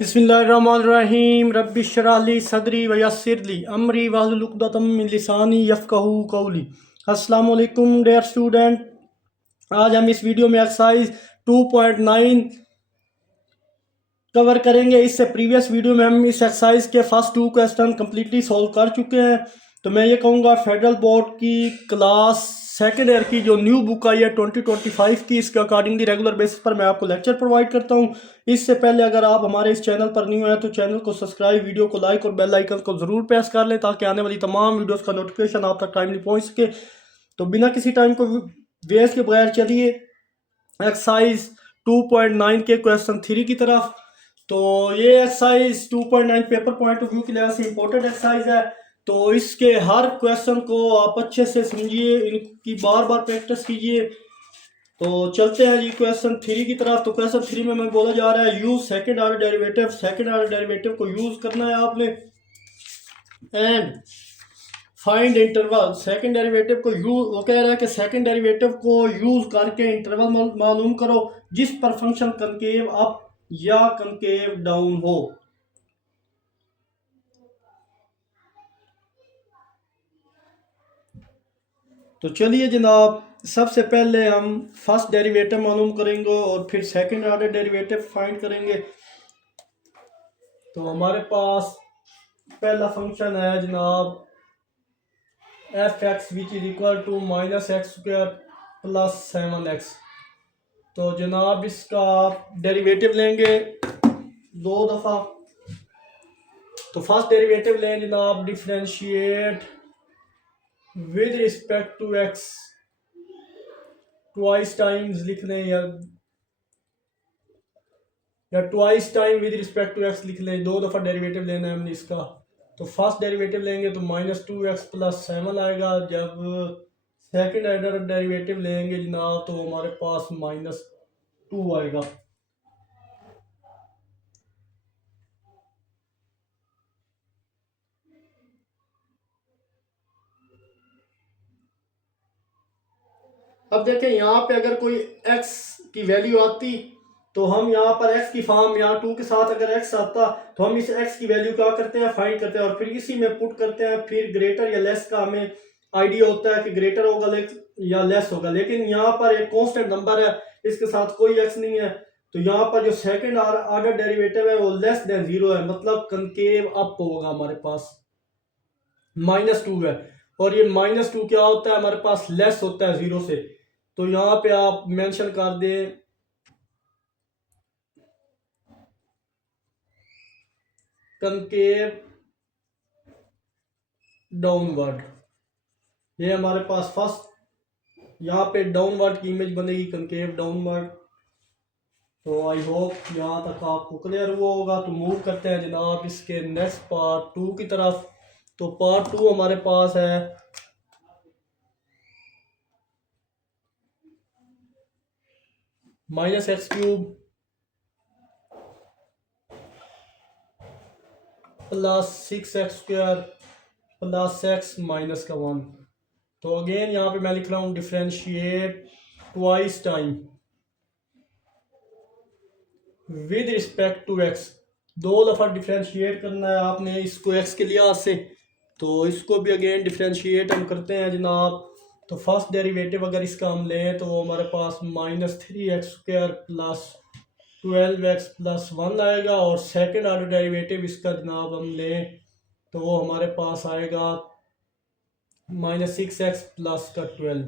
बिस्मिल्लाहिर्रहमानिर्रहीम रब्बि इश्रह ली सदरी व यस्सिर ली अमरी वहलुल उक़दतम मिन लिसानी यफ़क़हू क़ौली। अस्सलामु अलैकुम डियर स्टूडेंट, आज हम इस वीडियो में एक्सरसाइज 2.9 कवर करेंगे। इससे प्रीवियस वीडियो में हम इस एक्सरसाइज के फर्स्ट 2 क्वेश्चन कम्प्लीटली सॉल्व कर चुके हैं। तो मैं ये कहूँगा फेडरल बोर्ड की क्लास सेकेंड ईयर की जो न्यू बुक आई है 2025 की, इसके अकॉर्डिंगली रेगुलर बेसिस पर मैं आपको लेक्चर प्रोवाइड करता हूँ। इससे पहले अगर आप हमारे इस चैनल पर न्यू हैं तो चैनल को सब्सक्राइब, वीडियो को लाइक और बेल आइकन को ज़रूर प्रेस कर लें ताकि आने वाली तमाम वीडियोज़ का नोटिफिकेशन आप तक टाइमली पहुँच सके। तो बिना किसी टाइम को वेस्ट के बगैर चलिए एक्सरसाइज 2.9 के क्वेश्चन 3 की तरफ। तो ये exercise 2.9 paper point of view के लिहाज से इंपॉर्टेंट एक्सरसाइज है। तो इसके हर क्वेश्चन को आप अच्छे से समझिए, इनकी बार बार प्रैक्टिस कीजिए। तो चलते हैं जी क्वेश्चन 3 की तरफ। तो क्वेश्चन 3 में मैं बोला जा रहा है use second order derivative. Second order derivative को यूज करना है आपने and find interval. Second derivative को यूज, वो कह रहा है कि सेकंड डेरिवेटिव को यूज करके इंटरवल मालूम करो जिस पर फंक्शन कनकेव अप या कनकेव डाउन हो। तो चलिए जनाब, सबसे पहले हम फर्स्ट डेरिवेटिव मालूम करेंगे और फिर सेकंड ऑर्डर डेरिवेटिव फाइंड करेंगे। तो हमारे पास पहला फंक्शन है जनाब f x which is equal to minus x square plus 7x। तो जनाब इसका डेरिवेटिव लेंगे 2 दफ़ा। तो फर्स्ट डेरिवेटिव लें जनाब, differentiate with respect to x twice times लिख लें या twice time with respect to x लिख लें। 2 दफ़ा डेरिवेटिव लेना है हमने इसका। तो फर्स्ट डेरिवेटिव लेंगे तो -2x प्लस 7 आएगा। जब सेकंड ऑर्डर डेरिवेटिव लेंगे जनाब तो हमारे पास -2 आएगा। अब देखें यहाँ पे अगर कोई x की वैल्यू आती तो हम यहाँ पर x की फॉर्म, यहाँ 2 के साथ अगर x आता तो हम इस x की वैल्यू क्या करते हैं, फाइंड करते हैं और फिर इसी में पुट करते हैं। फिर ग्रेटर या लेस का हमें आइडिया होता है कि ग्रेटर होगा या लेस होगा। लेकिन यहाँ पर एक कांस्टेंट नंबर है, इसके साथ कोई x नहीं है। तो यहाँ पर जो सेकंड ऑर्डर डेरिवेटिव है वो लेस देन 0 है, मतलब कनकेव अप होगा। हमारे पास -2 है और ये -2 क्या होता है, हमारे पास लेस होता है 0 से। तो यहाँ पे आप मेंशन कर दें कनकेव डाउनवर्ड। ये हमारे पास फर्स्ट यहाँ पे डाउनवर्ड की इमेज बनेगी, कनकेव डाउनवर्ड। तो आई होप यहाँ तक आपको क्लियर हुआ होगा। तो मूव करते हैं जनाब इसके नेक्स्ट पार्ट 2 की तरफ। तो पार्ट 2 हमारे पास है -x³ plus 6x² plus x minus का 1। तो अगेन यहाँ पे मैं लिख रहा हूँ differentiate twice time with respect to x। 2 दफ़ा डिफरेंशिएट करना है आपने इसको x के लिहाज से। तो इसको भी अगेन डिफरेंशिएट हम करते हैं जनाब। तो फर्स्ट डेरिवेटिव अगर इसका हम लें तो हमारे पास -3x² प्लस 12x प्लस 1 आएगा। और सेकंड ऑर्डर डेरिवेटिव इसका जनाब हम लें तो वो हमारे पास आएगा -6x प्लस का 12।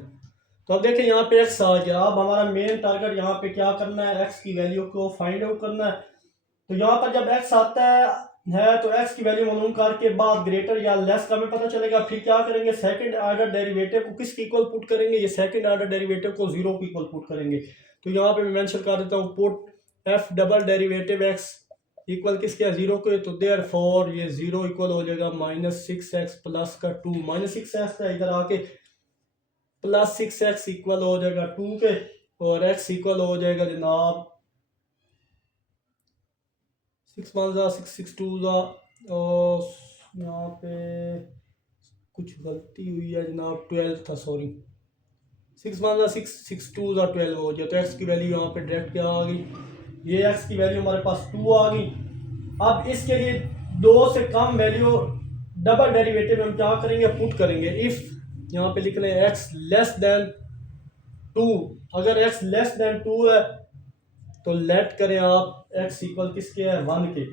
तो अब देखें यहाँ पे x आ गया। अब हमारा मेन टारगेट यहाँ पे क्या करना है, x की वैल्यू को फाइंड आउट करना है। तो यहाँ पर जब x आता है तो x की वैल्यू मालूम करके बाद ग्रेटर या लेस का हमें पता चलेगा। फिर क्या करेंगे, सेकंड ऑर्डर डेरिवेटिव को किसके इक्वल पुट करेंगे, ये सेकंड ऑर्डर डेरिवेटिव को 0 के इक्वल पुट करेंगे। तो यहाँ पे मैं मेंशन कर देता हूँ put f double derivative x equal किसके, 0 के। तो देयरफॉर ये 0 इक्वल हो जाएगा -6x प्लस का 2। -6x का इधर आके प्लस 6x इक्वल हो जाएगा 2 के और x इक्वल हो जाएगा जनाब 6 1 6 6 2 और यहाँ पे कुछ गलती हुई है जनाब, 12 था, सॉरी। 6 1 6 6 2 12 हो गया। तो x की वैल्यू यहाँ पे डायरेक्ट क्या आ गई, ये x की वैल्यू हमारे पास 2 आ गई। अब इसके लिए दो से कम वैल्यू डबल डेरिवेटिव हम क्या करेंगे, पुट करेंगे। इफ यहाँ पे लिख लें एक्स लेस देन 2, अगर एक्स लेस देन 2 है तो लेट करें आप एक्स इक्वल किसके है, 1 के।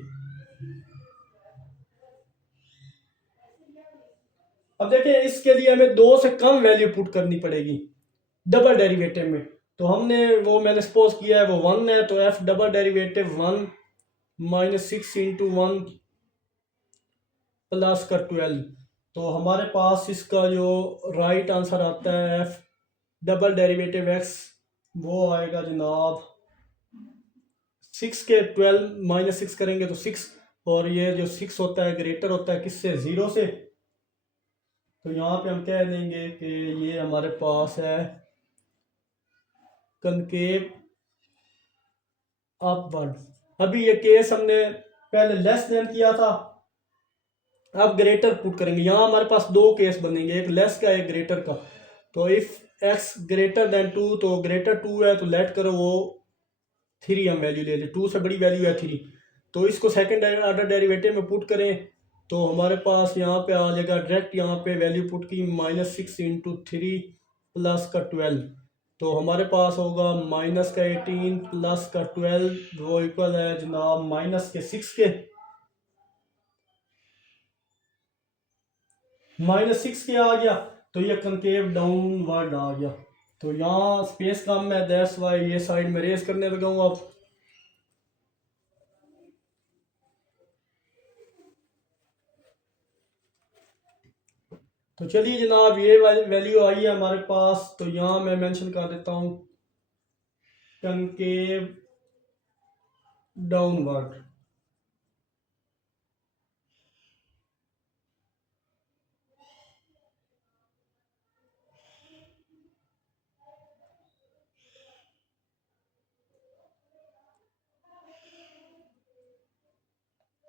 अब देखिए इसके लिए हमें दो से कम वैल्यू पुट करनी पड़ेगी डबल डेरिवेटिव में। तो हमने वो मैंने सपोज किया है वो 1 है, तो F double derivative 1 minus 6 into 1 plus का 12। तो हमारे पास इसका जो राइट आंसर आता है एफ डबल डेरिवेटिव एक्स, वो आएगा जनाब 6 के 12 माइनस 6 करेंगे तो 6, और ये जो 6 होता है ग्रेटर होता है किससे, 0 से। तो यहाँ पे हम कह देंगे कि ये हमारे पास है कनकेव अपवर्ड। अभी ये केस हमने पहले लेस देन किया था, अब ग्रेटर पुट करेंगे। यहाँ हमारे पास दो केस बनेंगे, एक लेस का एक ग्रेटर का। तो इफ एक्स ग्रेटर देन 2, तो ग्रेटर 2 है तो लेट करो वो 3 हम वैल्यू ले लें, 2 से बड़ी वैल्यू है 3। तो इसको सेकंड ऑर्डर डेरिवेटिव में पुट करें तो हमारे पास यहाँ पे आ जाएगा डायरेक्ट, यहाँ पे वैल्यू पुट की -6 इंटू 3 प्लस का 12। तो हमारे पास होगा माइनस का 18 प्लस का 12, वो इक्वल है जनाब माइनस के 6 के। -6 के आ गया तो ये कंकेव डाउनवर्ड आ गया। तो यहाँ स्पेस कम है, दैट्स वाई ये साइड में रेस करने लगा हूँ अब। तो चलिए जनाब ये वैल्यू आई है हमारे पास, तो यहाँ मैं मेंशन कर देता हूँ कनकेव डाउनवर्ड।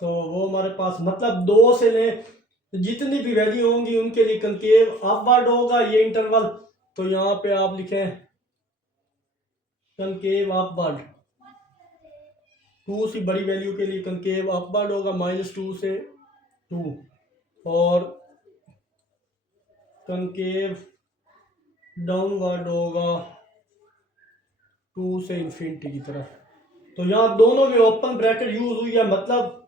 तो वो हमारे पास मतलब दो से ले जितनी भी वैल्यू होंगी उनके लिए कनकेव अपवर्ड होगा ये इंटरवल। तो यहाँ पे आप लिखें कनकेव अपवर्ड, 2 से बड़ी वैल्यू के लिए कनकेव अपवर्ड होगा -2 से 2, और कनकेव डाउनवर्ड होगा 2 से इंफिनिटी की तरफ। तो यहाँ दोनों में ओपन ब्रैकेट यूज हुई है, मतलब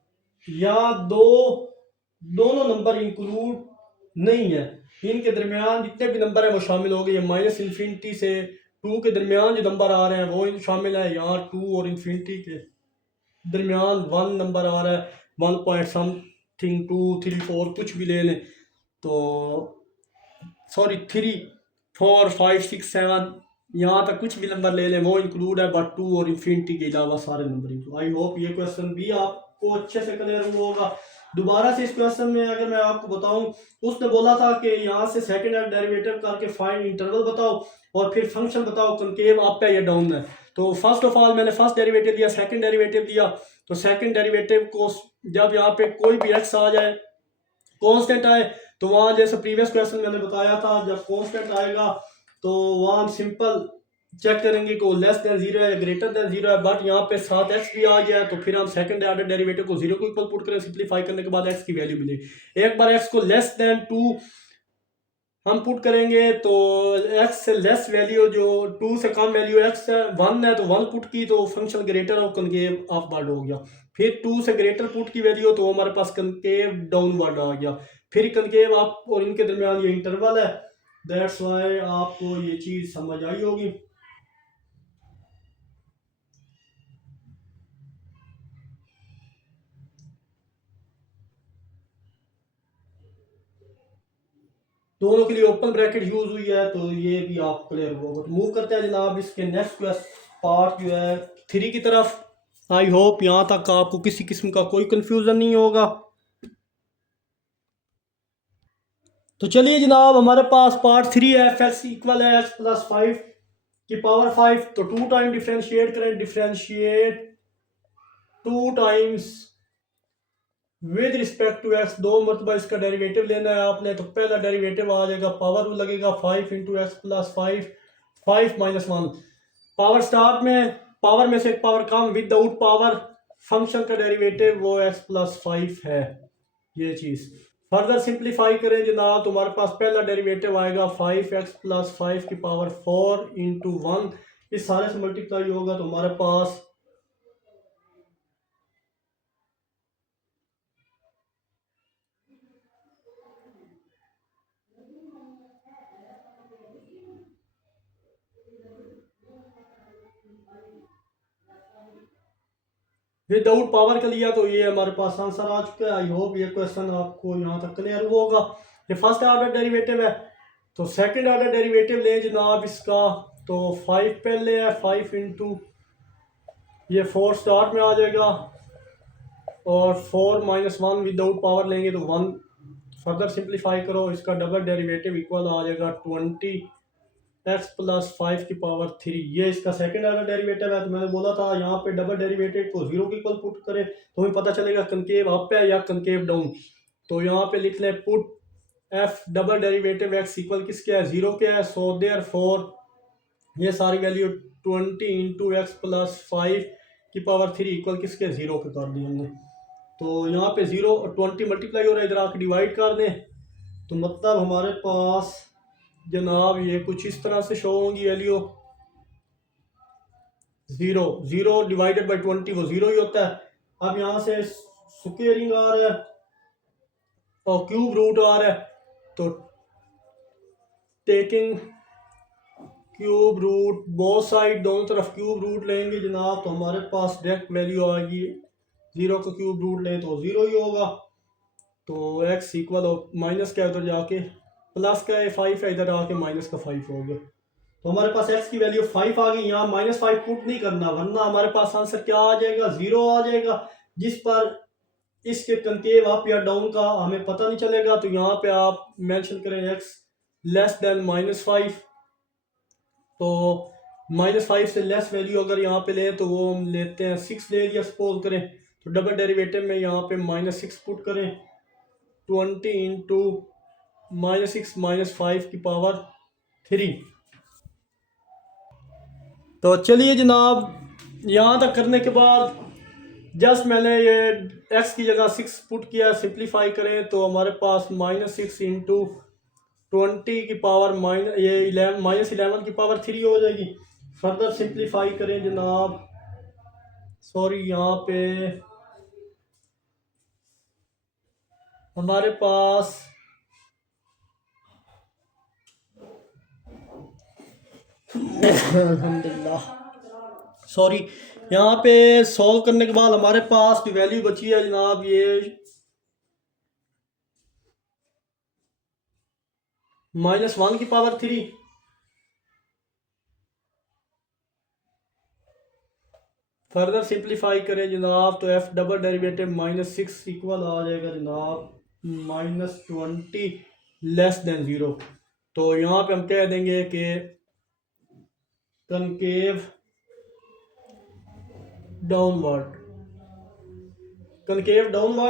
यहाँ दोनों नंबर इंक्लूड नहीं है, इनके दरमियान जितने भी नंबर है वो शामिल हो गए। ये माइनस इन्फिनिटी से 2 के दरमियान जो नंबर आ रहे हैं वो शामिल है। यहाँ 2 और इन्फिनिटी के दरमियान 1 नंबर आ रहा है, 1 पॉइंट समथिंग 2 3 4 कुछ भी ले लें, तो सॉरी 3 4 5 6 7 यहाँ तक कुछ भी नंबर ले लें वो इंक्लूड है, बट 2 और इन्फिनिटी के अलावा सारे नंबर इंक्लूड। आई होप ये क्वेश्चन भी आपको अच्छे से क्लियर हुआ होगा। दोबारा से इस क्वेश्चन में अगर मैं आपको बताऊं, उसने बोला था कि यहाँ से सेकंड डेरिवेटिव करके फाइंड इंटरवल बताओ और फिर फंक्शन बताओ कनकेव अप है या डाउन है। तो फर्स्ट ऑफ ऑल मैंने फर्स्ट डेरिवेटिव दिया, सेकंड डेरिवेटिव दिया। तो सेकंड डेरिवेटिव को जब यहाँ पे कोई भी एक्स आ जाए, कांस्टेंट आए, तो वहां जैसे प्रीवियस क्वेश्चन मैंने बताया था जब कांस्टेंट आएगा तो वहां हम सिंपल चेक करेंगे कि वो लेस देन 0 है या ग्रेटर देन 0 है। बट यहाँ पे 7x भी आ गया है तो फिर हम सेकंड ऑर्डर डेरिवेटिव को 0 को इक्वल पुट करें, सिंपलीफाई करने के बाद x की वैल्यू मिलेगी। एक बार x को लेस देन 2 हम पुट करेंगे तो x से लेस वैल्यू जो 2 से कम वैल्यू x है 1 है तो 1 पुट की तो फंक्शन ग्रेटर और कनकेव अपवर्ड हो गया। फिर 2 से ग्रेटर पुट की वैल्यू तो हमारे पास कनकेव डाउनवर्ड आ गया। फिर कनकेव अप और इनके दरमियान ये इंटरवल है, दैट्स वाई आपको ये चीज समझ आई होगी। दोनों के लिए ओपन ब्रैकेट यूज हुई है तो ये भी आप क्लियर होगा। तो मूव करते हैं जनाब इसके नेक्स्ट पार्ट जो है 3 की तरफ। आई होप यहाँ तक आपको किसी किस्म का कोई कंफ्यूजन नहीं होगा। तो चलिए जनाब हमारे पास पार्ट 3 है, एफ एक्स इक्वल है एक्स प्लस 5 की पावर 5। तो 2 टाइम डिफ्रेंशिएट करें, differentiate 2 times with respect to x, 2 मरतबा इसका डेरिवेटिव लेना है आपने। तो पहला डेरिवेटिव आ जाएगा, पावर लगेगा 5 into x plus 5, 5 minus 1। Power start में पावर में से एक पावर कम विदाउट पावर फंक्शन का डेरिवेटिव वो x+5 है, ये चीज़। फर्दर सिंप्लीफाई करें जनाब, तुम्हारे पास पहला डेरिवेटिव आएगा 5x+5 इंटू 1, इस सारे से मल्टीप्लाई होगा तो हमारे पास विदाउट पावर का लिया तो ये हमारे पास आंसर आ चुका है। आई होप ये क्वेश्चन आपको यहाँ तक क्लियर हुआ होगा। ये फर्स्ट ऑर्डर डेरिवेटिव है, तो सेकंड ऑर्डर डेरिवेटिव ले जनाब इसका, तो 5 पहले है, 5 इंटू ये 4 स्टार्ट में आ जाएगा और 4 - 1 विदाउट पावर लेंगे तो 1। फर्दर सिंप्लीफाई करो, इसका डबल डेरिवेटिव इक्वल आ जाएगा 20x+5 ये इसका सेकंड ऑर्डर डेरिवेटिव है। तो मैंने बोला था यहाँ पे डबल डेरिवेटिव को 0 के इक्वल पुट करें तो हमें पता चलेगा कनकेव अप है या कनकेव डाउन। तो यहाँ पे लिख लें put f double derivative x equal किसके है, 0 के है। सो देयरफॉर ये सारी वैल्यू 20 इंटू x+5 इक्वल किसके, 0 के कर दी हमने। तो यहाँ पे 0 और 20 मल्टीप्लाई हो रहा है, इधर आके डिवाइड कर दें तो मतलब हमारे पास जनाब ये कुछ इस तरह से शो होंगी वैल्यू। 0 डिवाइडेड बाई 20 वो 0 ही होता है। अब यहाँ से स्क्वेयरिंग आ रहा है और क्यूब रूट आ रहा है, तो taking cube root both side, दोनों तरफ क्यूब रूट लेंगे जनाब तो हमारे पास डायरेक्ट वैल्यू आएगी। 0 का क्यूब रूट लें तो 0 ही होगा। तो x इक्वल माइनस का उधर जाके प्लस का 5 है, इधर आके माइनस का 5 हो गया। तो हमारे पास x की वैल्यू 5 आ गई। यहाँ -5 पुट नहीं करना वरना हमारे पास आंसर क्या आ जाएगा, 0 आ जाएगा, जिस पर इसके कनकेव अप या डाउन का हमें पता नहीं चलेगा। तो यहाँ पे आप मेंशन करें x लेस देन -5, तो -5 से लेस वैल्यू अगर यहाँ पे लें तो वो हम लेते हैं 6 ले लिया सपोज करें, तो डबल डेरिवेटिव में यहाँ पे -6 पुट करें, 20 इंटू -6 - 5 तो चलिए जनाब यहाँ तक करने के बाद जस्ट मैंने ये x की जगह 6 पुट किया। सिंप्लीफाई करें तो हमारे पास -6 इंटू 20 की पावर -11 हो जाएगी। फर्दर सिंप्लीफाई करें जनाब, सॉरी यहाँ पे हमारे पास अल्हम्दुलिल्लाह, सॉरी यहाँ पे सॉल्व करने के बाद हमारे पास जो वैल्यू बची है जनाब ये -1 फर्दर सिंप्लीफाई करें जनाब तो f डबल डेरिवेटिव -6 इक्वल आ जाएगा जनाब -20 लेस देन 0। तो यहाँ पे हम कह देंगे कि कनकेव डाउनवर्ड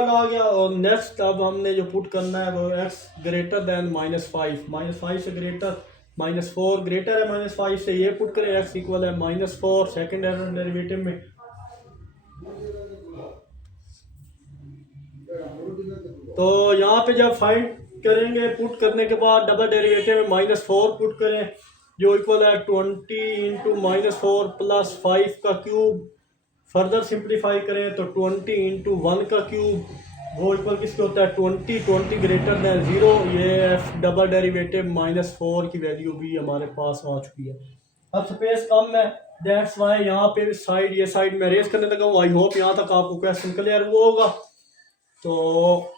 आ गया। और नेक्स्ट अब हमने जो पुट करना है वो x ग्रेटर देन -5, -5 से ग्रेटर, -4 ग्रेटर है -5 से, ये पुट करें x इक्वल है -4 सेकेंड डेरिवेटिव में। तो यहाँ पे जब फाइंड करेंगे पुट करने के बाद डबल डेरिवेटिव में -4 पुट करें जो इक्वल है 20 इंटू -4 प्लस 5 का क्यूब। फर्दर सिंप्लीफाई करें तो 20 इंटू 1 का क्यूब वो इक्वल किसके होता है, 20 ग्रेटर देन 0। ये डबल डेरिवेटिव -4 की वैल्यू भी हमारे पास आ चुकी है। अब स्पेस कम है, दैट्स वाई यहाँ पे ये साइड में रेस करने लगा हूँ। आई होप यहाँ तक आपको क्वेश्चन क्लियर हुआ होगा। तो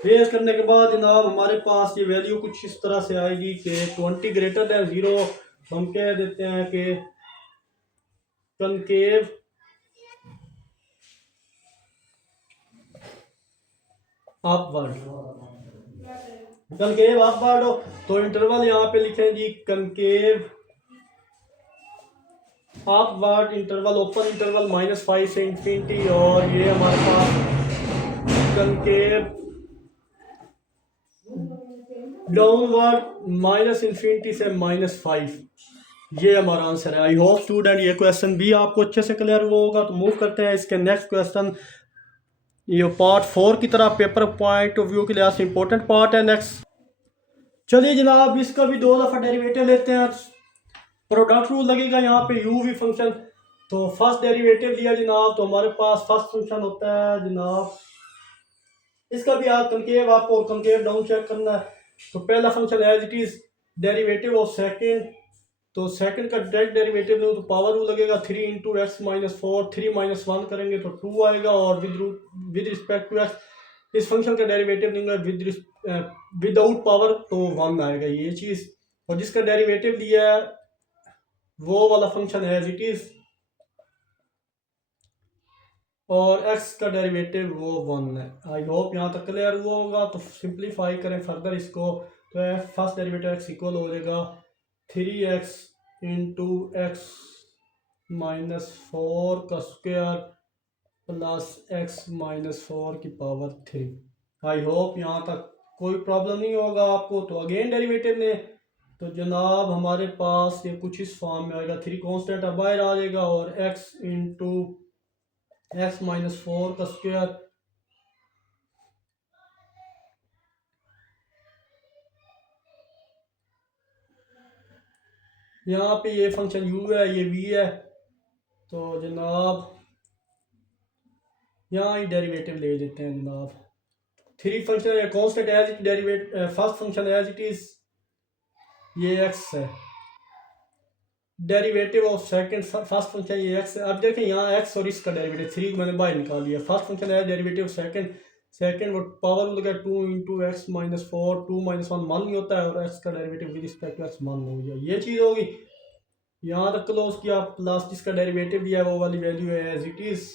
रेस करने के बाद जनाब हमारे पास ये वैल्यू कुछ इस तरह से आएगी कि 20 ग्रेटर देन 0 हम कह देते हैं कि कनकेव अपवर्ड हो तो इंटरवल यहाँ पे लिखें जी concave upward interval, open interval -5 से इंफिनिटी, और ये हमारे पास कनकेव डाउनवर्ड -∞ से -5। ये हमारा आंसर है। आई होप स्टूडेंट ये क्वेश्चन भी आपको अच्छे से क्लियर हुआ होगा। तो मूव करते हैं इसके नेक्स्ट क्वेश्चन। ये पार्ट 4 की तरह पेपर पॉइंट ऑफ व्यू के लिहाज से इंपॉर्टेंट पार्ट है। नेक्स्ट चलिए जनाब, इसका भी दो दफ़ा डेरिवेटिव लेते हैं। प्रोडक्ट रूल लगेगा यहाँ पे यू वी फंक्शन। तो फर्स्ट डेरिवेटिव लिया जनाब, तो हमारे पास फर्स्ट फंक्शन होता है जनाब, इसका भी आप कंकेव अप और कंकेव डाउन चेक करना है। तो पहला function as it is derivative of second, तो सेकंड का डायरेक्ट डेरिवेटिव लो तो पावर रूल लगेगा 3 into x minus four, 3 minus 1 करेंगे तो 2 आएगा, और विद रिस्पेक्ट टू एक्स इस फंक्शन का डेरिवेटिव लेंगे विदाउट पावर तो 1 आएगा ये चीज़। और जिसका डेरिवेटिव लिया है वो वाला फंक्शन एज इट इज, और x का डेरिवेटिव वो 1 है। आई होप यहाँ तक क्लियर हुआ होगा। तो सिंप्लीफाई करें फर्दर इसको, तो फर्स्ट डेरिवेटिव x इक्वल हो जाएगा 3x into x minus four का square plus x minus four की पावर 3। आई होप यहाँ तक कोई प्रॉब्लम नहीं होगा आपको। तो अगेन डेरिवेटिव ने तो जनाब हमारे पास ये कुछ इस फॉर्म में आएगा, 3 कॉन्स्टेंट अब बाहर आ जाएगा, और x into x minus four का स्क्वायर यहाँ पे ये फंक्शन u है, ये v है। तो जनाब यहाँ ही डेरिवेटिव ले लेते हैं जनाब। 3 function constant as it derivate, first function as it is ये x है, derivative of second first function ये x है। अब देखें यहाँ x और इसका डेरिवेटिव 3 को मैंने बाहर निकाल लिया। फर्स्ट फंक्शन है डेरिवेटिव सेकंड वो पावर लगा 2 into x minus four, 2 minus 1 मान नहीं होता है, और x का derivative with respect to x मान हो गया, ये चीज़ होगी। यहाँ तक क्लोज किया, प्लस जिसका डेरिवेटिव दिया है वो वाली वैल्यू है एज इट इज,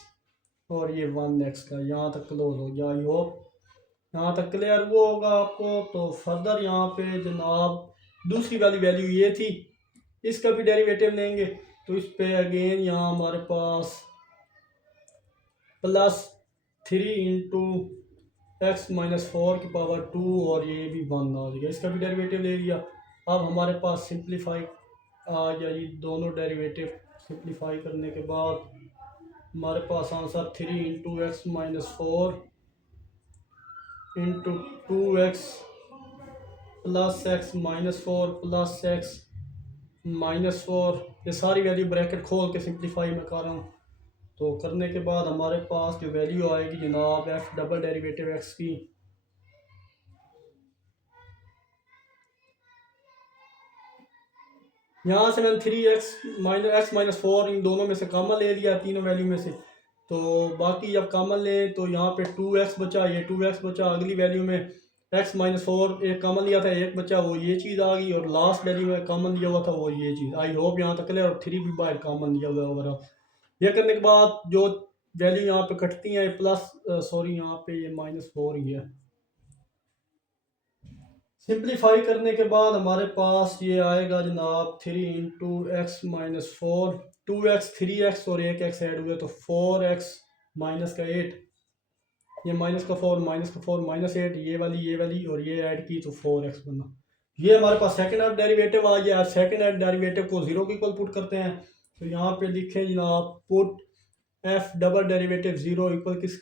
और ये 1x का यहाँ तक क्लोज हो गया। आई होप यहाँ तक क्लियर वो होगा आपको। तो फर्दर यहाँ पे जनाब दूसरी वाली वैल्यू ये थी, इसका भी डेरिवेटिव लेंगे। तो इस पे अगेन यहाँ हमारे पास plus 3 into x minus four की पावर 2, और ये भी 1 आ जाएगा, इसका भी डेरिवेटिव ले लिया। अब हमारे पास सिंप्लीफाई आ गया, ये दोनों डेरिवेटिव सिंप्लीफाई करने के बाद हमारे पास answer 3 into x minus four into 2x plus x minus four plus x minus four, ये सारी वैल्यू ब्रैकेट खोल के सिंप्लीफाई मैं कर रहा हूँ। तो करने के बाद हमारे पास जो वैल्यू आएगी जनाब f डबल डेरिवेटिव x की, यहाँ से मैंने 3x माइनस फोर इन दोनों में से कॉमन ले लिया, तीनों वैल्यू में से। तो बाकी जब कॉमन लें तो यहाँ पे 2x बचा, ये 2x बचा, अगली वैल्यू में x माइनस फोर एक कॉमन लिया था, एक बचा, वो ये चीज़ आ गई, और लास्ट वैल्यू में कॉमन लिया हुआ था वो ये चीज़। आई होप यहाँ तक क्लियर। और 3 भी बाहर कॉमन लिया हुआ वगैरह। ये करने के बाद जो वैल्यू यहाँ पे कटती हैं प्लस सॉरी यहाँ पे ये माइनस फोर ही है। सिंप्लीफाई करने के बाद हमारे पास ये आएगा जनाब 3 into x minus four, 2x 3x और एक x ऐड हुए तो 4x माइनस का 8, ये माइनस का 4 माइनस 8, ये वाली और ये ऐड की तो 4x बना। ये हमारे पास सेकंड ऑर्डर डेरिवेटिव आ गया। सेकंड ऑर्डर डेरिवेटिव को जीरो के इक्वल पुट करते हैं। तो यहाँ पे लिखें जनाब put f double derivative zero equal किस,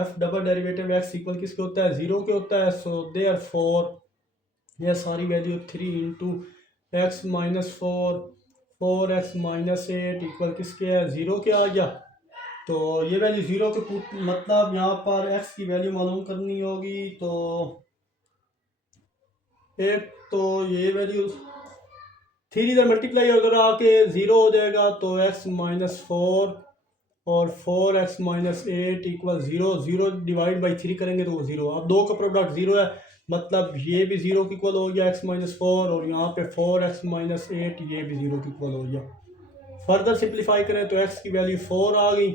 f double derivative x equal किसके होता है, जीरो के होता है। सो देयर फोर यह सारी value 3 into x minus four 4x minus 8 equal किसके है, जीरो के आ गया। तो ये वैल्यू जीरो के पुट मतलब यहाँ पर x की वैल्यू मालूम करनी होगी। तो एक तो ये वैल्यू 3 इधर मल्टीप्लाई अगर आके जीरो हो जाएगा तो x माइनस फोर और 4x minus 8 equal zero, zero divide by 3 करेंगे तो वो जीरो। अब दो का प्रोडक्ट जीरो है, मतलब ये भी जीरो की इक्वल हो गया x माइनस फोर, और यहाँ पे 4x माइनस 8 ये भी जीरो की इक्वल हो गया। फर्दर सिंप्लीफाई करें तो x की वैल्यू 4 आ गई,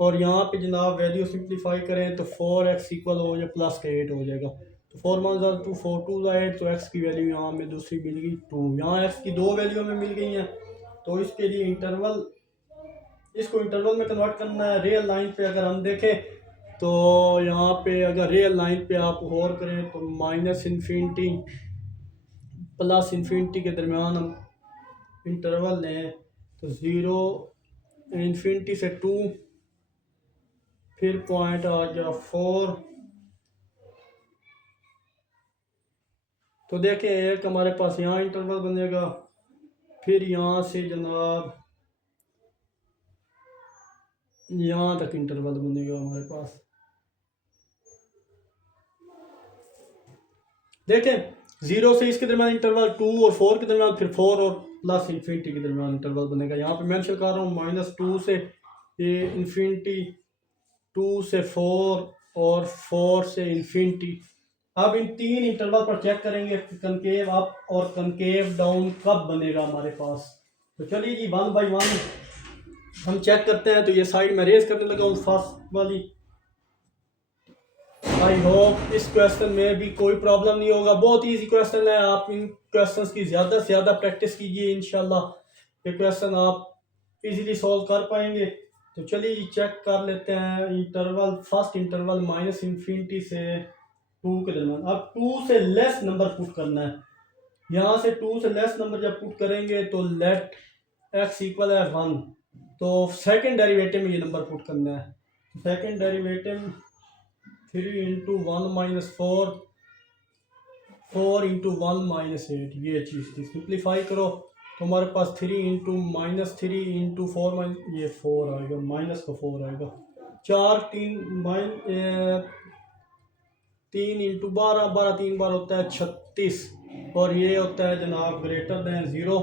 और यहाँ पे जनाब वैल्यू सिंप्लीफाई करें तो 4x इक्वल हो जाए प्लस का 8 हो जाएगा। तो 4 मान 2 4 2 8, तो x की वैल्यू यहाँ में दूसरी मिल गई 2, यहाँ x की दो वैल्यू में मिल गई हैं। तो इसके लिए इंटरवल, इसको इंटरवल में कन्वर्ट करना है। रियल लाइन पे अगर हम देखें तो यहाँ पे अगर रियल लाइन पे आप गौर करें तो माइनस इन्फिनिटी प्लस इन्फिनिटी के दरमियान हम इंटरवल लें तो 0 इन्फिनिटी से 2, फिर पॉइंट आ गया 4। तो देखें एक हमारे पास यहाँ इंटरवल बनेगा, फिर यहाँ से जनाब यहाँ तक इंटरवल बनेगा हमारे पास। देखें 0 से इसके दरमियान इंटरवल 2 और 4 के दरमियान, फिर 4 और प्लस इन्फिनिटी के दरमियान इंटरवल बनेगा। यहाँ पे मेंशन कर रहा हूँ -2 से ये इन्फिनिटी, 2 से 4 और 4 से इन्फिनिटी। अब इन तीन इंटरवल पर चेक करेंगे कनकेव अप और कनकेव डाउन कब बनेगा हमारे पास। तो चलिए जी 1 बाई 1 हम चेक करते हैं। तो ये साइड में रेज करने लगा हूँ फर्स्ट वाली। आई होप इस क्वेश्चन में भी कोई प्रॉब्लम नहीं होगा, बहुत इजी क्वेश्चन है। आप इन क्वेश्चंस की ज़्यादा से ज़्यादा प्रैक्टिस कीजिए, इंशाल्लाह ये क्वेश्चन आप इजीली सॉल्व कर पाएंगे। तो चलिए चेक कर लेते हैं इंटरवल, फर्स्ट इंटरवल -इन्फिनिटी से 2 के दरमियान। अब 2 से लेस नंबर पुट करना है। यहाँ से 2 से लेस नंबर जब पुट करेंगे तो लेट x इक्वल है 1, तो सेकेंड डेरिवेटिव में ये नंबर पुट करना है। Second derivative 3 into 1 minus 4, 4 into 1 minus 8, ये चीज़ थी। सिंप्लीफाई करो तो हमारे पास 3 इंटू -3 इंटू 4 माइनस, ये 4 आएगा, माइनस का 4 आएगा। 4 3 इंटू 12, 12 3 बार होता है 36, और ये होता है जनाब ग्रेटर दैन 0।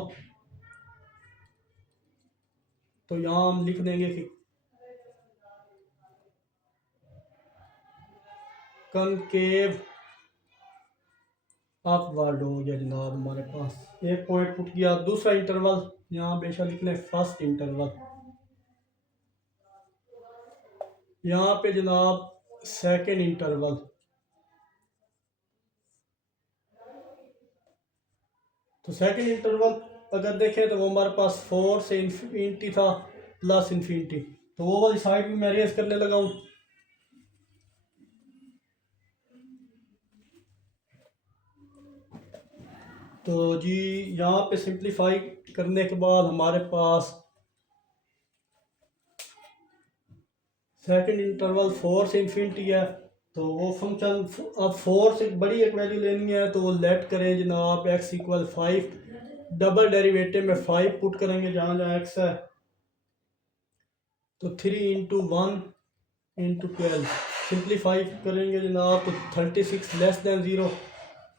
तो यहाँ हम लिख देंगे कि कनकेव अपवर्ड हो गया जनाब हमारे पास। एक पॉइंट पुट किया। दूसरा इंटरवल यहाँ बेशक लिख लें फर्स्ट इंटरवल, यहाँ पे जनाब सेकेंड इंटरवल। तो सेकेंड इंटरवल अगर देखें तो वो हमारे पास 4 से इन्फिनिटी था प्लस इन्फिनिटी, तो वो वाली साइड भी मैं रेज करने लगा हूँ। तो जी यहाँ पे सिंप्लीफाई करने के बाद हमारे पास सेकंड इंटरवल 4 से इन्फिनिटी है। तो वो फंक्शन अब 4 से बड़ी एक वैल्यू लेनी है, तो वो लेट करें जनाब x इक्वल 5, डबल डेरिवेटिव में 5 पुट करेंगे जहाँ जहाँ x है। तो 3 इंटू 1 इंटू 12 सिंप्लीफाई करेंगे जनाब तो 36 लेस दैन 0।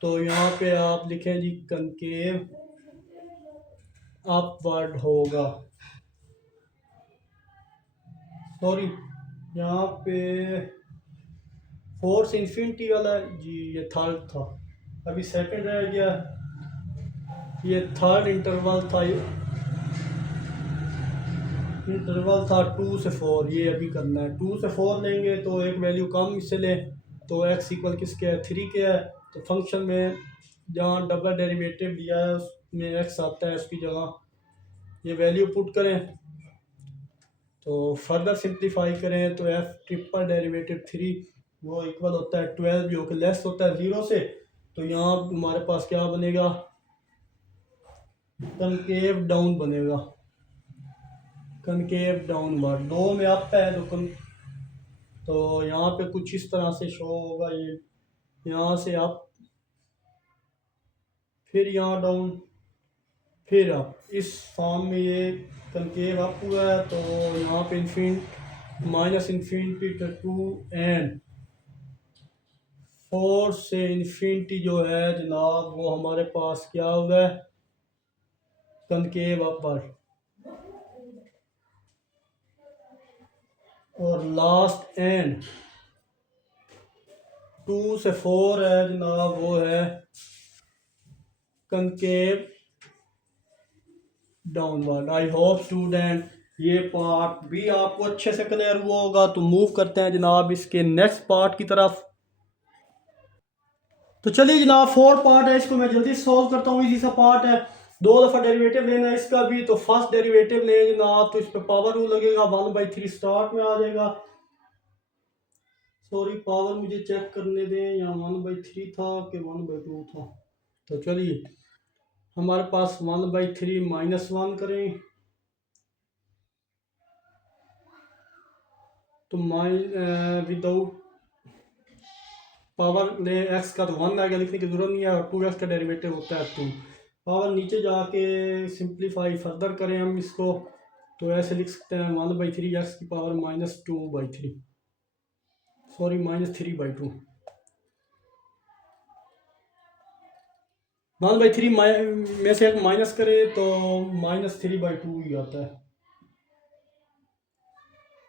तो यहाँ पे आप लिखें जी कनकेव अपवर्ड होगा। सॉरी यहाँ पे 4 से इन्फिनिटी वाला जी ये थर्ड था, अभी सेकंड रह गया। ये थर्ड इंटरवल था, इंटरवल था 2 से 4, ये अभी करना है। 2 से 4 लेंगे तो एक वैल्यू कम इससे लें, तो x इक्वल किसके है 3 के है। तो फंक्शन में जहाँ डबल डेरिवेटिव दिया है उसमें x आता है, उसकी जगह ये वैल्यू पुट करें। तो फर्दर सिंप्लीफाई करें तो f ट्रिपल डेरिवेटिव 3 वो इक्वल होता है 12, जो कि लेस होता है 0 से। तो यहाँ हमारे पास क्या बनेगा, कनकेव डाउन बनेगा। कनकेव डाउनवर्ड, दो में अप है तो यहाँ पे कुछ इस तरह से शो होगा, ये यहाँ से अप, फिर यहाँ डाउन, फिर अप, इस फॉर्म में ये कनकेव अप हुआ है। तो यहाँ पे माइनस इन्फिनिटी टू एंड 4 से इन्फिनिटी जो है जनाब वो हमारे पास क्या हुआ है, कनकेव अपवर्ड। और लास्ट एंड 2 से 4 है जनाब वो है कनकेव डाउनवर्ड। आई होप स्टूडेंट ये पार्ट भी आपको अच्छे से क्लियर हुआ होगा। तो मूव करते हैं जनाब इसके नेक्स्ट पार्ट की तरफ। तो चलिए जनाब 4 पार्ट है, इसको मैं जल्दी सॉल्व करता हूँ। इजी सा पार्ट है, दो दफ़ा डेरिवेटिव लेना है इसका भी। तो फर्स्ट डेरिवेटिव ले जनाब तो इस पर पावर रूल लगेगा, 1/3 स्टार्ट में आ जाएगा। सॉरी पावर मुझे चेक करने दें, यहाँ 1/3 था कि 1/2 था। तो चलिए हमारे पास 1/3 -1 करें तो विदाउट पावर ले एक्स का तो 1 आएगा, लिखने की जरूरत नहीं है, और 2x का डेरिवेटिव होता है 2। पावर नीचे जाके सिंप्लीफाई फर्दर करें हम इसको, तो ऐसे लिख सकते हैं 1/3 एक्स की पावर -2/3, सॉरी -3/2। 1/3 में से एक माइनस करे तो -3/2 ही आता है।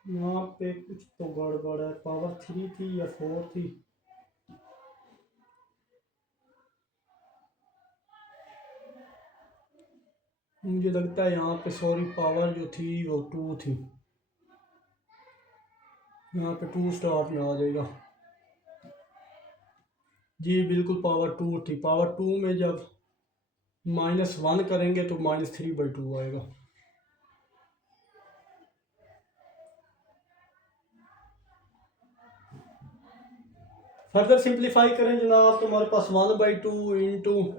यहाँ पे कुछ तो गड़बड़ है, पावर 3 थी या 4 थी। मुझे लगता है यहाँ पे सॉरी पावर जो थी वो 2 थी, यहाँ पे 2 स्टार्ट में आ जाएगा। जी बिल्कुल पावर 2 थी। पावर 2 में जब -1 करेंगे तो -3/2 आएगा। फर्दर सिंप्लीफाई करें जनाब तो हमारे पास 1/2 इंटू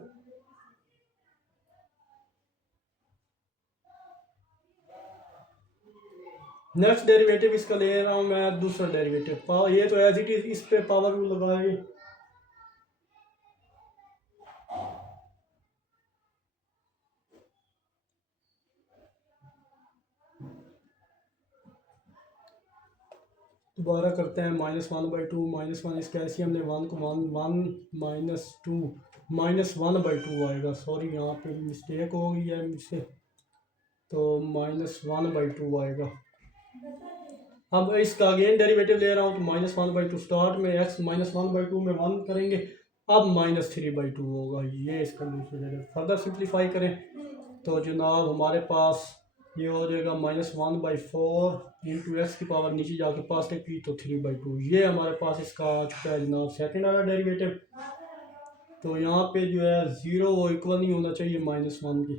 नेक्स्ट डेरिवेटिव इसका ले रहा हूँ मैं, दूसरा डेरिवेटिव। ये तो एज इट इज इस पे पावर रूल लगाएंगे। दोबारा करते हैं -1/2 -1 इसका ऐसे हमने 1 को 1 -2 -1/2 आएगा। सॉरी यहाँ पे मिस्टेक हो गई है मुझसे, तो -1/2 आएगा। अब इसका अगेन डेरिवेटिव ले रहा हूँ तो -1/2 स्टार्ट में x -1/2 में 1 करेंगे, अब -3/2 होगा। ये इसका दूसरा डेरिवेटिव। फर्दर सिंप्लीफाई करें तो जनाब हमारे पास ये हो जाएगा -1/4 इंटू एक्स की पावर नीचे जाके पास की तो 3/2। ये हमारे पास इसका आ चुका है जनाब सेकेंड वाला डेरिवेटिव। तो यहाँ पे जो है 0 वो इक्वल नहीं होना चाहिए -1 की।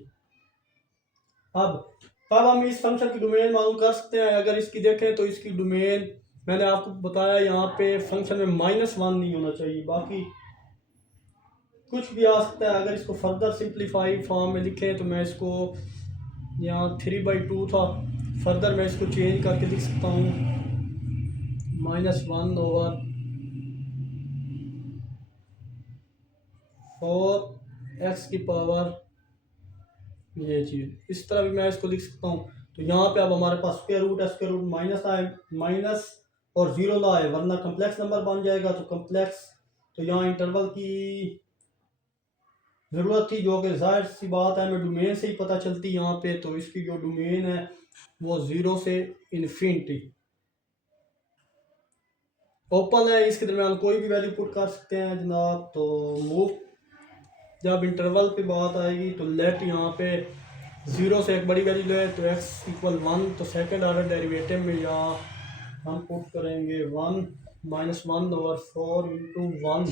अब हम इस फंक्शन की डोमेन मालूम कर सकते हैं। अगर इसकी देखें तो इसकी डोमेन मैंने आपको बताया यहाँ पे फंक्शन में -1 नहीं होना चाहिए, बाकी कुछ भी आ सकता है। अगर इसको फर्दर सिंप्लीफाई फॉर्म में लिखें तो मैं इसको यहाँ 3/2 था, फर्दर मैं इसको चेंज करके लिख सकता हूँ -1/4 x की पावर ये चीज़। इस तरह भी मैं इसको लिख सकता हूँ। तो यहाँ पे अब हमारे पास स्क्वायर रूट है, स्क्वायर रूट माइनस आए, माइनस और 0 ना आए वरना कम्प्लेक्स नंबर बन जाएगा। तो कम्प्लेक्स तो यहाँ इंटरवल की ज़रूरत थी, जो कि जाहिर सी बात है हमें डोमेन से ही पता चलती यहाँ पे। तो इसकी जो डोमेन है वो 0 से इन्फिनिटी ओपन है, इसके दरमियान कोई भी वैल्यू पुट कर सकते हैं जनाब। तो मूव जब इंटरवल पे बात आएगी तो लेट यहाँ पे 0 से एक बड़ी वैल्यू ले तो x = 1, तो सेकेंड ऑर्डर डेरिवेटिव में यहाँ हम पुट करेंगे 1 -1/4 इंटू 1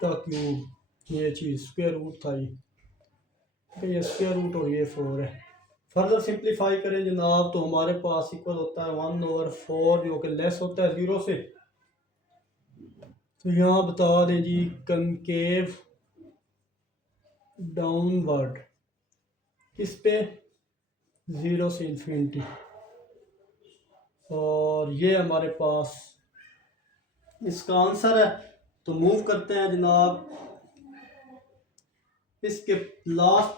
का क्यूब। ये चीज़ स्क्वायर रूट था, ये स्क्वायर रूट और ये 4 है। फर्दर सिंप्लीफाई करें जनाब तो हमारे पास इक्वल होता है 1/4 जो कि लेस होता है 0 से। तो यहाँ बता दें जी कनकेव डाउनवर्ड किस पे 0 से इन्फिनिटी, और ये हमारे पास इसका आंसर है। तो मूव करते हैं जनाब इसके लास्ट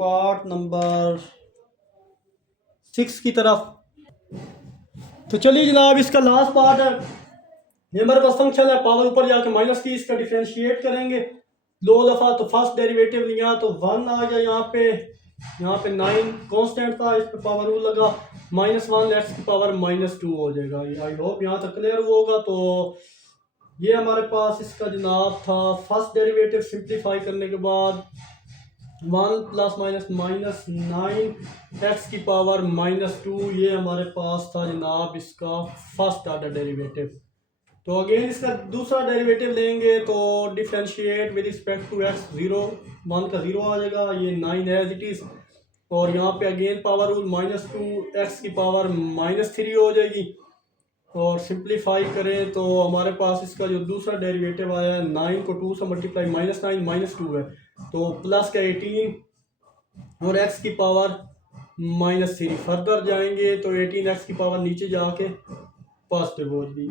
पार्ट नंबर 6 की तरफ। तो चलिए जनाब इसका लास्ट पार्ट है। ये हमारे पास फंक्शन है, पावर ऊपर जाके माइनस की, इसका डिफरेंशिएट करेंगे 2 दफ़ा। तो फर्स्ट डेरिवेटिव लिया तो 1 आ गया, यहाँ पे 9 कांस्टेंट था, इस पे पावर रूल लगा, -1 x की पावर -2 हो जाएगा। आई होप यहाँ तक क्लियर होगा। तो ये हमारे पास इसका जनाब था फर्स्ट डेरिवेटिव। सिंप्लीफाई करने के बाद 1 ± -9 x की पावर -2, ये हमारे पास था जनाब इसका फर्स्ट ऑर्डर डेरिवेटिव। तो अगेन इसका दूसरा डेरिवेटिव लेंगे तो differentiate with respect to x, 1 का 0 आ जाएगा, ये 9 एज इट इज़। और यहाँ पे अगेन पावर रूल -2 x की पावर -3 हो जाएगी। और सिंप्लीफाई करें तो हमारे पास इसका जो दूसरा डेरिवेटिव आया है 9 को 2 से मल्टीप्लाई -9 -2 है, तो प्लस का 18 और x की पावर -3। फर्दर जाएंगे तो 18x की पावर नीचे जाके पॉजिटिव होगी।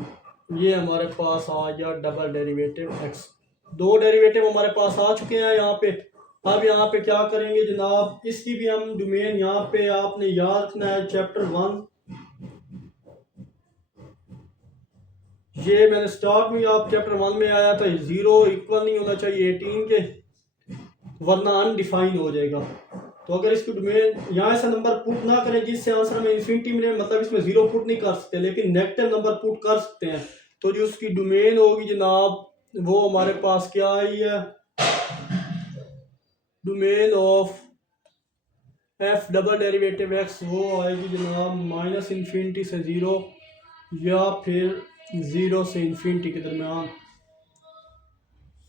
ये हमारे पास आ गया डबल डेरिवेटिव x। दो डेरिवेटिव हमारे पास आ चुके हैं यहाँ पे। अब यहाँ पे क्या करेंगे जनाब, इसकी भी हम डोमेन यहाँ पे आपने याद रखना है चैप्टर 1। ये मैंने स्टार्ट में आप चैप्टर 1 में आया था, 0 इक्वल नहीं होना चाहिए 18 के, वरना अनडिफाइन हो जाएगा। तो अगर इसकी डोमेन यहाँ से नंबर पुट ना करें जिससे आंसर में इन्फिनिटी मिले, मतलब इसमें 0 पुट नहीं कर सकते, लेकिन नेगेटिव नंबर पुट कर सकते हैं। तो जो उसकी डोमेन होगी जनाब वो हमारे पास क्या आई है, domain of F double derivative x वो आएगी जनाब -इन्फिनिटी से 0 या फिर 0 से इन्फिनिटी के दरमियान।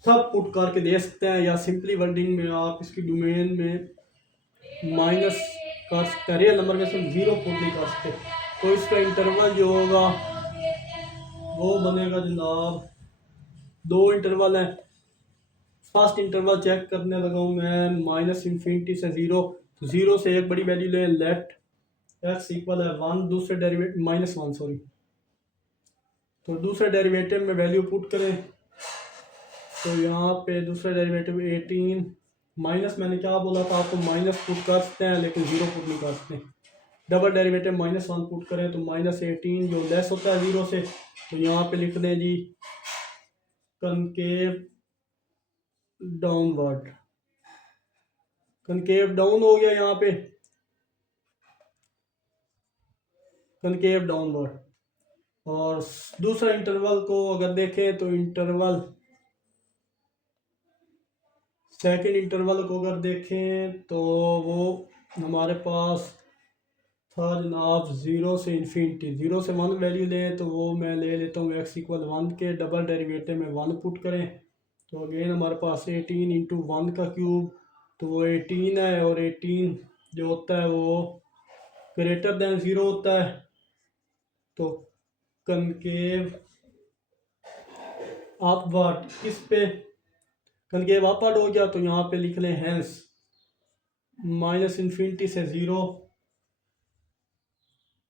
सब पुट करके दे सकते हैं, या सिंपली वर्डिंग में आप इसकी डोमेन में माइनस कर सकते हैं। रियल नंबर में से 0 पुट नहीं कर सकते, तो इसका इंटरवल जो होगा वो बनेगा जनाब, दो इंटरवल हैं। फर्स्ट इंटरवल चेक करने लगा हूँ मैं -इन्फिनिटी से 0, तो 0 से एक बड़ी वैल्यू लें, लेट x इक्वल है 1, दूसरे डेरिवेटिव -1 सॉरी, तो दूसरे डेरिवेटिव में वैल्यू पुट करें तो यहाँ पे दूसरा डेरिवेटिव 18 माइनस, मैंने क्या बोला था आपको, माइनस पुट कर सकते हैं लेकिन 0 पुट नहीं कर सकते। डबल डेरिवेटिव -1 पुट करें तो -18 जो लेस होता है 0 से, तो यहाँ पे लिख दें जी कनकेव डाउनवर्ड, कनकेव डाउन हो गया यहाँ पे, कनकेव डाउनवर्ड। और दूसरा इंटरवल को अगर देखें तो इंटरवल, सेकंड इंटरवल को अगर देखें तो वो हमारे पास था जनाब 0 से इन्फिनिटी। 0 से 1 वैल्यू लें तो वो मैं ले लेता हूँ x इक्वल 1 के, डबल डेरिवेटिव में 1 पुट करें तो अगेन हमारे पास 18 इंटू 1 का क्यूब, तो वो 18 है, और 18 जो होता है वो ग्रेटर देन 0 होता है। तो कनकेव अपवर्ड, किस पे कनकेव अपवर्ड हो गया, तो यहाँ पे लिख लें हैंस -इन्फिनिटी से 0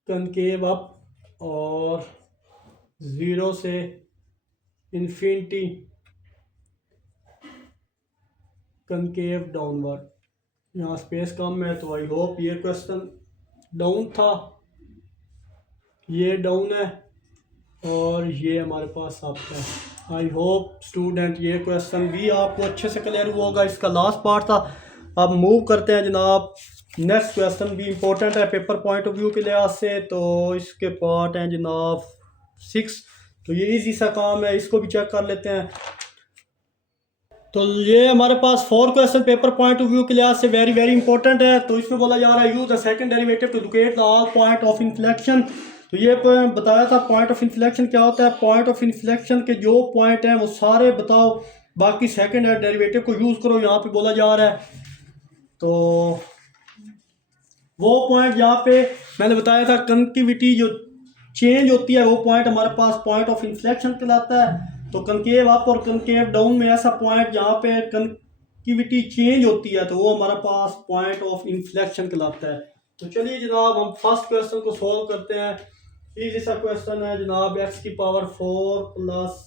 कनकेव अप, और 0 से इन्फिनिटी कनकेव डाउनवर्ड। यहाँ स्पेस कम है, तो आई होप ये क्वेश्चन डाउन था, ये डाउन है, और ये हमारे पास अप है। आई होप स्टूडेंट ये क्वेश्चन भी आपको अच्छे से क्लियर हुआ होगा। इसका लास्ट पार्ट था। अब मूव करते हैं जनाब, नेक्स्ट क्वेश्चन भी इम्पोर्टेंट है पेपर पॉइंट ऑफ व्यू के लिहाज से, तो इसके पार्ट हैं जनाब 6, तो ये इजी सा काम है, इसको भी चेक कर लेते हैं। तो ये हमारे पास 4 question paper point of view के लिहाज से वेरी वेरी इंपॉर्टेंट है। तो इसमें बोला जा रहा है use the second derivative two locate the all point of inflection. तो ये बताया था पॉइंट ऑफ इन्फ्लेक्शन क्या होता है। पॉइंट ऑफ इन्फ्लेक्शन के जो पॉइंट हैं वो सारे बताओ, बाकी सेकंड डेरिवेटिव को यूज़ करो, यहाँ पे बोला जा रहा है। तो वो पॉइंट यहाँ पे मैंने बताया था कन्केविटी जो चेंज होती है वो पॉइंट हमारे पास पॉइंट ऑफ इन्फ्लेक्शन कहलाता है। तो कनकेव अप और कनकेव डाउन में ऐसा पॉइंट जहाँ पे कन्केविटी चेंज होती है तो वो हमारे पास पॉइंट ऑफ इन्फ्लेक्शन कहलाता है। तो चलिए जनाब हम फर्स्ट क्वेश्चन को सॉल्व करते हैं। इजी सा क्वेश्चन है जनाब, x की power 4 plus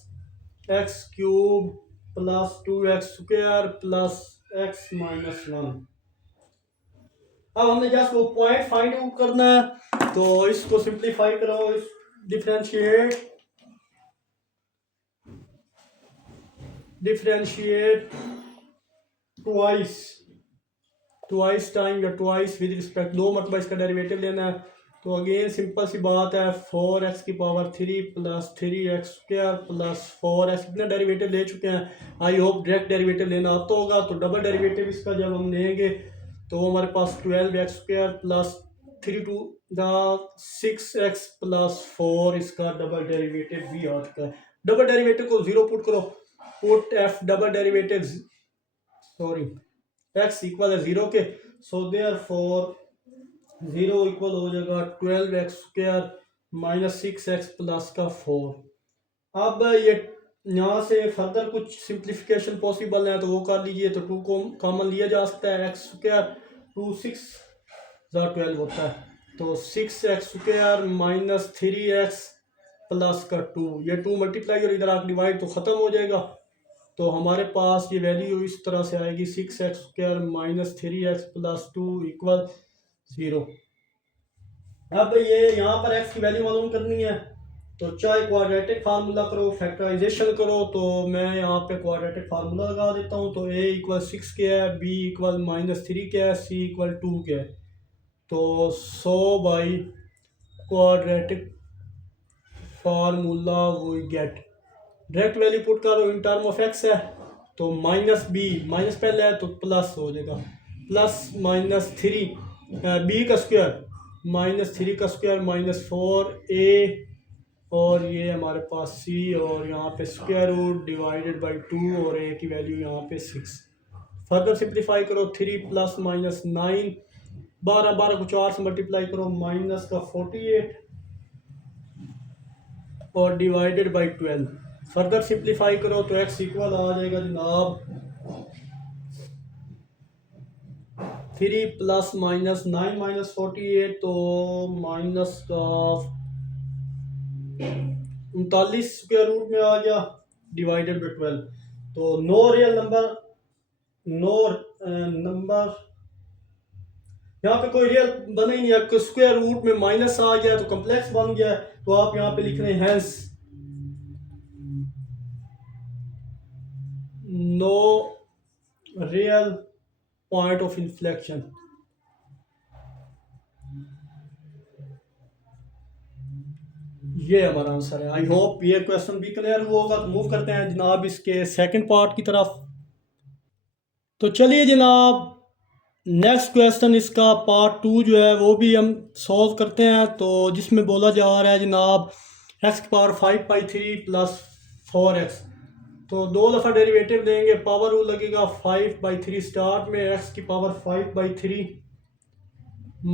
x cube plus 2x square plus x minus 1। अब हमने जस्ट वो पॉइंट फाइंड आउट करना है, तो इसको सिंप्लीफाई करो, डिफरेंशिएट ट्वाइस टाइम या ट्वाइस विद रिस्पेक्ट, 2 मरतबा इसका डेरिवेटिव लेना है। तो अगेन सिंपल सी बात है, 4x की power 3 plus 3x square plus 4x, इतने डेरिवेटिव ले चुके हैं। आई होप डायरेक्ट डेरिवेटिव लेना आता होगा। तो डबल डेरिवेटिव इसका जब हम लेंगे तो हमारे पास 12x square plus 3 to the 6x plus 4, इसका डबल डेरिवेटिव भी आ चुका है। डबल डेरिवेटिव को 0 पुट करो, put f double derivative sorry x equal है 0 के, सो देयरफॉर 0 इक्वल हो जाएगा 12x square minus 6x plus का 4। अब ये यहाँ से फर्दर कुछ सिंप्लीफिकेशन पॉसिबल है तो वो कर लीजिए। तो 2 को कॉमन लिया जा सकता है, एक्स स्क्वायर 2 6 12 होता है। तो 6x² माइनस 3x प्लस का 2, ये 2 मल्टीप्लाई और इधर आके डिवाइड तो ख़त्म हो जाएगा। तो हमारे पास ये वैल्यू इस तरह से आएगी 6x² minus 3x plus 2 equal 0। अब ये यहाँ पर x की वैल्यू मालूम करनी है तो चाहे क्वाड्रेटिक फार्मूला करो, फैक्टराइजेशन करो। तो मैं यहाँ पे क्वाड्रेटिक फार्मूला लगा देता हूँ। तो a इक्वल 6 के है, b इक्वल माइनस 3 के है, c इक्वल 2 के है। तो 100 by quadratic formula we get, direct value put करो इन टर्म ऑफ एक्स है तो माइनस बी, माइनस पहले है तो प्लस हो जाएगा, प्लस माइनस 3 बी का स्क्वायर माइनस 3 का स्क्वायर माइनस 4 a और ये हमारे पास c और यहाँ पे स्क्वायर रूट डिवाइडेड बाई 2 और a की वैल्यू यहाँ पे 6। फर्दर सिंप्लीफाई करो, 3 प्लस माइनस 9, 12 को 4 से मल्टीप्लाई करो माइनस का 48 और डिवाइडेड बाई 12। फर्दर सिंप्लीफाई करो तो x इक्वल आ जाएगा जनाब 3 प्लस माइनस 9 माइनस 48 तो माइनस का 39 स्क्वायर रूट में आ गया डिवाइडेड बाई 12। तो no real number, no number यहाँ पे कोई रियल बना ही नहीं है। स्क्वायर रूट में माइनस आ गया तो कॉम्प्लेक्स बन गया। तो आप यहाँ पे लिख रहे हैं hence no real point of inflection. ये हमारा आंसर है। आई होप ये क्वेश्चन भी क्लियर हुआ होगा। तो मूव करते हैं जनाब इसके सेकंड पार्ट की तरफ। तो चलिए जनाब नेक्स्ट क्वेश्चन इसका पार्ट 2 जो है वो भी हम सॉल्व करते हैं। तो जिसमें बोला जा रहा है जनाब x की पावर 5/3 प्लस 4x। तो 2 दफ़ा डेरिवेटिव देंगे, पावर रूल लगेगा 5/3 स्टार्ट में, x की पावर 5/3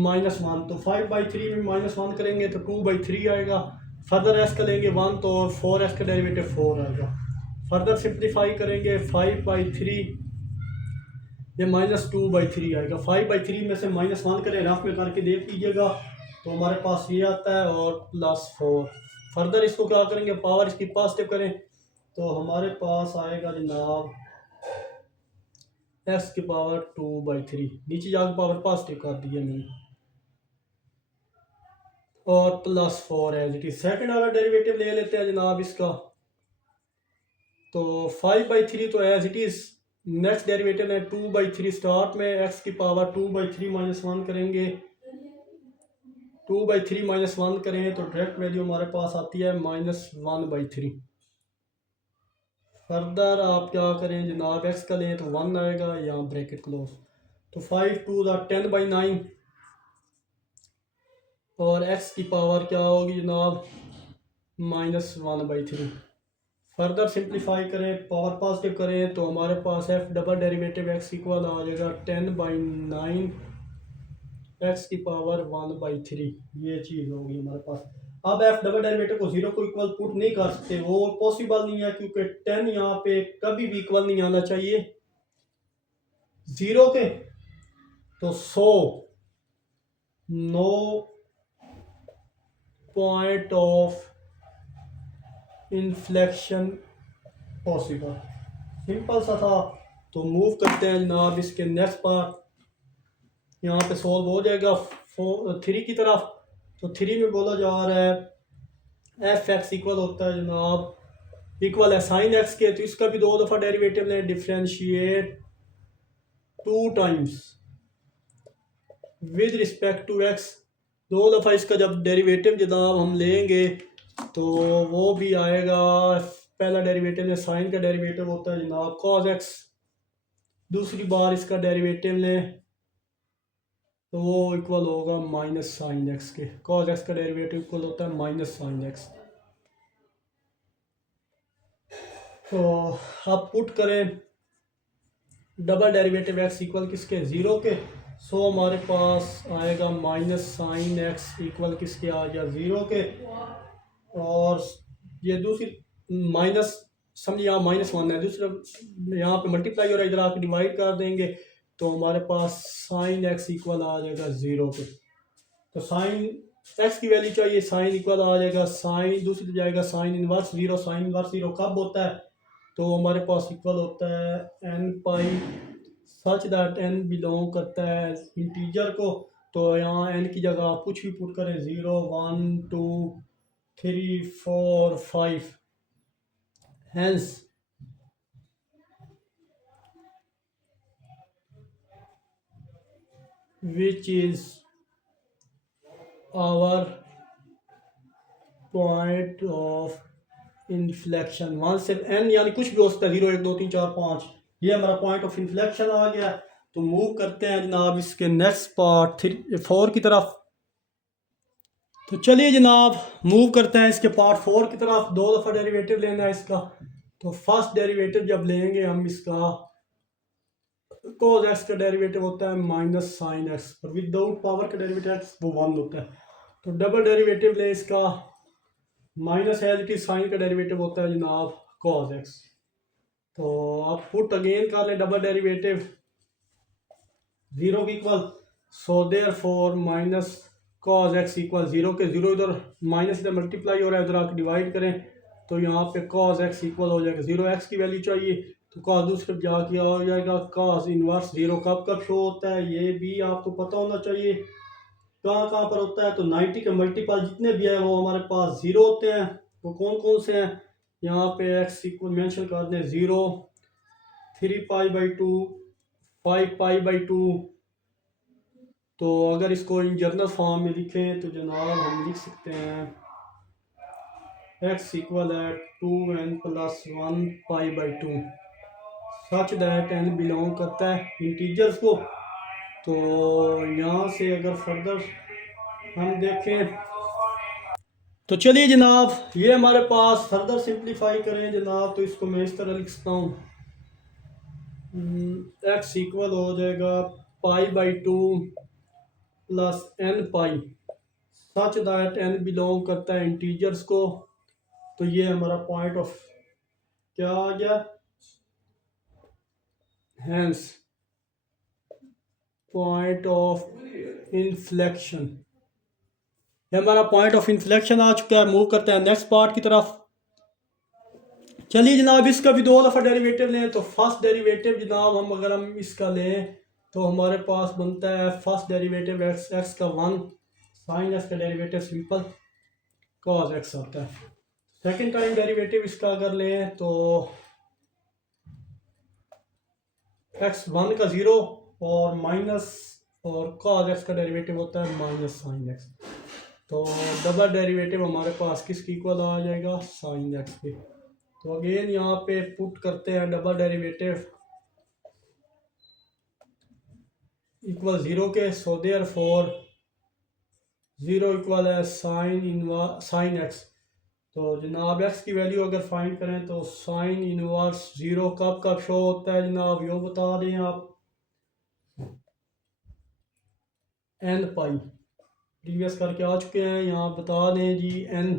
माइनस 1। तो 5/3 में माइनस 1 करेंगे तो 2/3 आएगा। फर्दर x का लेंगे 1 तो 4x का डेरिवेटिव 4 आएगा। फर्दर सिंप्लीफाई करेंगे 5/3 ये माइनस 2/3 आएगा। 5/3 में से माइनस 1 करें, रफ में करके देख लीजिएगा तो हमारे पास ये आता है और प्लस 4। फर्दर इसको क्या करेंगे, पावर इसकी पॉजिटिव करें तो हमारे पास आएगा जनाब x की पावर 2/3, नीचे जाकर पावर पॉजिटिव कर दिया मैंने, और plus 4 as it is. Second वाला डेरिवेटिव ले लेते हैं जनाब इसका। तो 5/3 तो as it is, next derivative है 2/3 स्टार्ट में, x की पावर 2/3 माइनस 1 करेंगे, 2/3 माइनस 1 करें तो डायरेक्ट वैल्यू हमारे पास आती है माइनस 1/3। फर्दर आप क्या करें जनाब, x का लें तो 1 आएगा, यहाँ ब्रैकेट क्लोज। तो 5 2 10/9 और x की पावर क्या होगी जनाब माइनस 1/3। फर्दर सिंप्लीफाई करें, पावर पॉजिटिव करें तो हमारे पास f double derivative x equal आ जाएगा 10/9 x की पावर 1/3। ये चीज़ होगी हमारे पास। अब f डबल डेरिवेटिव को 0 को इक्वल पुट नहीं कर सकते, वो पॉसिबल नहीं है क्योंकि 10 यहाँ पे कभी भी इक्वल नहीं आना चाहिए 0 के। तो 100 no point of inflection possible, simple सा था। तो मूव करते हैं जनाब इसके नेक्स्ट पार्ट। यहाँ पे सॉल्व हो जाएगा 3 की तरफ। तो 3 में बोला जा रहा है एफ एक्स इक्वल होता है जनाब इक्वल है साइन एक्स के। तो इसका भी 2 दफ़ा डेरिवेटिव लें, differentiate 2 times with respect to x. 2 दफ़ा इसका जब डेरिवेटिव जनाब हम लेंगे तो वो भी आएगा, पहला डेरिवेटिव में साइन का डेरिवेटिव होता है जनाब कॉस एक्स, दूसरी बार इसका डेरिवेटिव लें तो वो इक्वल होगा माइनस साइन एक्स के। कॉस एक्स का डेरिवेटिव इक्वल होता है माइनस साइन एक्स। तो आप पुट करें डबल डेरिवेटिव एक्स इक्वल किसके 0 के। सो हमारे पास आएगा माइनस साइन एक्स इक्वल किसके आ गया ज़ीरो के। और ये दूसरी माइनस, समझिए यहाँ -1 है, दूसरा यहाँ पे मल्टीप्लाई हो रहा है, इधर आके डिवाइड कर देंगे तो हमारे पास साइन एक्स इक्वल आ जाएगा ज़ीरो पे। तो साइन एक्स की वैल्यू चाहिए, साइन इक्वल आ जाएगा साइन, दूसरी जाएगा sine inverse zero. Sine inverse zero कब होता है, तो हमारे पास इक्वल होता है n pi such that n belong करता है इंटीजर को। तो यहाँ एन की जगह आप कुछ भी पुट करें, 0 1 2 3 4 5, hence which is our point of inflection. वहाँ से एन यानी कुछ भी हो सकता है, 0 1 2 3 4 5, ये हमारा पॉइंट ऑफ इन्फ्लेक्शन आ गया। तो मूव करते हैं जनाब इसके नेक्स्ट पार्ट 4 की तरफ। तो चलिए जनाब मूव करते हैं इसके पार्ट 4 की तरफ। 2 दफ़ा डेरिवेटिव लेना है इसका। तो फर्स्ट डेरिवेटिव जब लेंगे हम इसका, कोस एक्स का डेरिवेटिव होता है माइनस साइन एक्स, और विदाउट पावर का डेरिवेटिव एक्स वो 1 होता है। तो डबल डेरिवेटिव ले इसका, minus as it is sine का डेरिवेटिव होता है जनाब कॉस एक्स। तो आप पुट अगेन कर लें डबल डेरिवेटिव 0 की equal, so there four minus cos x equal 0 के 0, इधर माइनस इधर मल्टीप्लाई हो रहा है, इधर आप डिवाइड करें तो यहाँ पे कॉस एक्स इक्वल हो जाएगा 0। एक्स की वैल्यू चाहिए तो कॉस दूसरी जा किया हो जाएगा कॉस इनवर्स 0। कब कब शो होता है ये भी आपको पता होना चाहिए, कहाँ कहाँ पर होता है। तो 90 के मल्टीपल जितने भी है वो हमारे पास 0 होते हैं। वो कौन कौन से हैं, यहाँ पे एक्स इक्वल मेंशन कर दें 0, 3 पाई/2, 5 पाई/2। तो अगर इसको इन जनरल फॉर्म में लिखें तो जनाब हम लिख सकते हैं एक्स इक्वल है 2n+1 पाई/2 सच दैट एन बिलोंग करता है इंटीजर्स को। तो यहाँ से अगर फर्दर हम देखें तो चलिए जनाब ये हमारे पास फर्दर सिंप्लीफाई करें जनाब, तो इसको मैं इस तरह लिख सकता हूँ, एक्स इक्वल हो जाएगा पाई/2 plus n pi such that n belong करता है इंटीजर्स को। तो ये हमारा पॉइंट ऑफ क्या आ गया, हेंस पॉइंट ऑफ इन्फ्लेक्शन। ये हमारा पॉइंट ऑफ इन्फ्लेक्शन आ चुका है। मूव करते हैं नेक्स्ट पार्ट की तरफ। चलिए जनाब इसका भी 2 दफ़ा डेरिवेटिव लें। तो फर्स्ट डेरिवेटिव जनाब अगर हम इसका लें तो हमारे पास बनता है फर्स्ट डेरिवेटिव एक्स का 1, साइन एक्स का डेरिवेटिव सिंपल कॉस एक्स आता है। सेकंड टाइम डेरिवेटिव इसका अगर लें तो x1 का 0 और माइनस, और कॉस एक्स का डेरिवेटिव होता है माइनस साइन एक्स। तो डबल डेरिवेटिव हमारे पास किसकी इक्वल आ जाएगा, साइन एक्स के। तो अगेन यहाँ पे पुट करते हैं डबल डेरिवेटिव इक्वल 0 के, सो देयर फोर 0 इक्वल है साइन एक्स। तो जनाब एक्स की वैल्यू अगर फाइंड करें तो साइन इनवर्स 0 कब कब शो होता है जनाब, यो बता दें आप, एन पाई प्रीवियस करके आ चुके हैं, यहाँ बता दें जी एन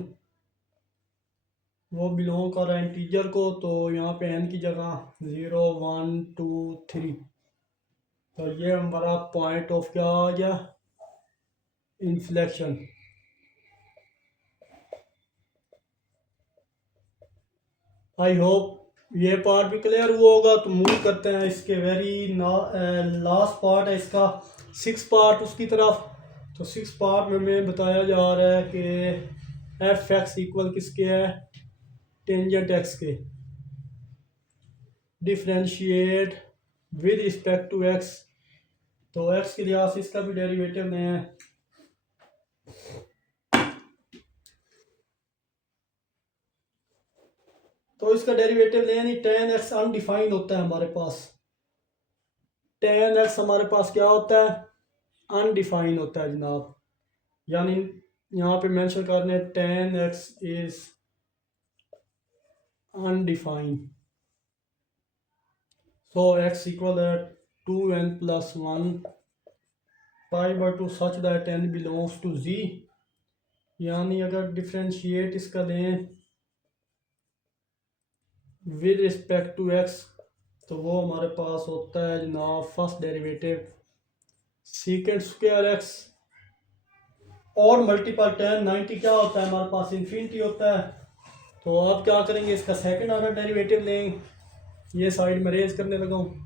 वो बिलोंग कर रहा है इंटीजर को। तो यहाँ पे एन की जगह 0 1 2 3। तो ये हमारा पॉइंट ऑफ क्या आ गया, इन्फ्लेक्शन। आई होप ये पार्ट भी क्लियर हुआ होगा। तो मूव करते हैं इसके वेरी लास्ट पार्ट है इसका 6 पार्ट उसकी तरफ। तो 6 पार्ट में हमें बताया जा रहा है कि एफ एक्स इक्वल किसके है, टेंजेंट एक्स के, differentiate with respect to x. तो एक्स के लिहाज से इसका भी डेरिवेटिव लें हैं। तो इसका डेरिवेटिव लें नहीं, टेन एक्स अनडिफाइंड होता है हमारे पास। टेन एक्स हमारे पास क्या होता है, अनडिफाइंड होता है जनाब। यानी यहाँ पे मेंशन करने tan x is undefined. So x equal है 2n+1 pi by two such that n belongs to z, यानी अगर डिफ्रेंशिएट इसका लें विद रिस्पेक्ट टू x तो वो हमारे पास होता है जनाब first derivative secant square x और मल्टीपल टेन 90 क्या होता है हमारे पास इन्फिनिटी होता है। तो आप क्या करेंगे, इसका सेकंड ऑर्डर डेरिवेटिव लेंगे। ये साइड में रेज करने लगा हूँ,